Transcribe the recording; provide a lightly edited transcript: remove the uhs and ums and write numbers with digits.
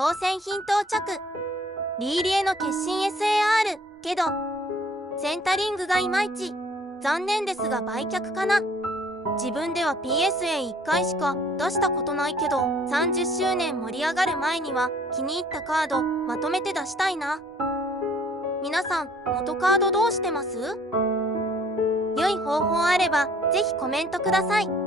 当選品到着。リーリエの決心 SAR けどセンタリングがいまいち。残念ですが売却かな。自分では PSA1 回しか出したことないけど、30周年盛り上がる前には気に入ったカードまとめて出したいな。皆さん元カードどうしてます？良い方法あればぜひコメントください。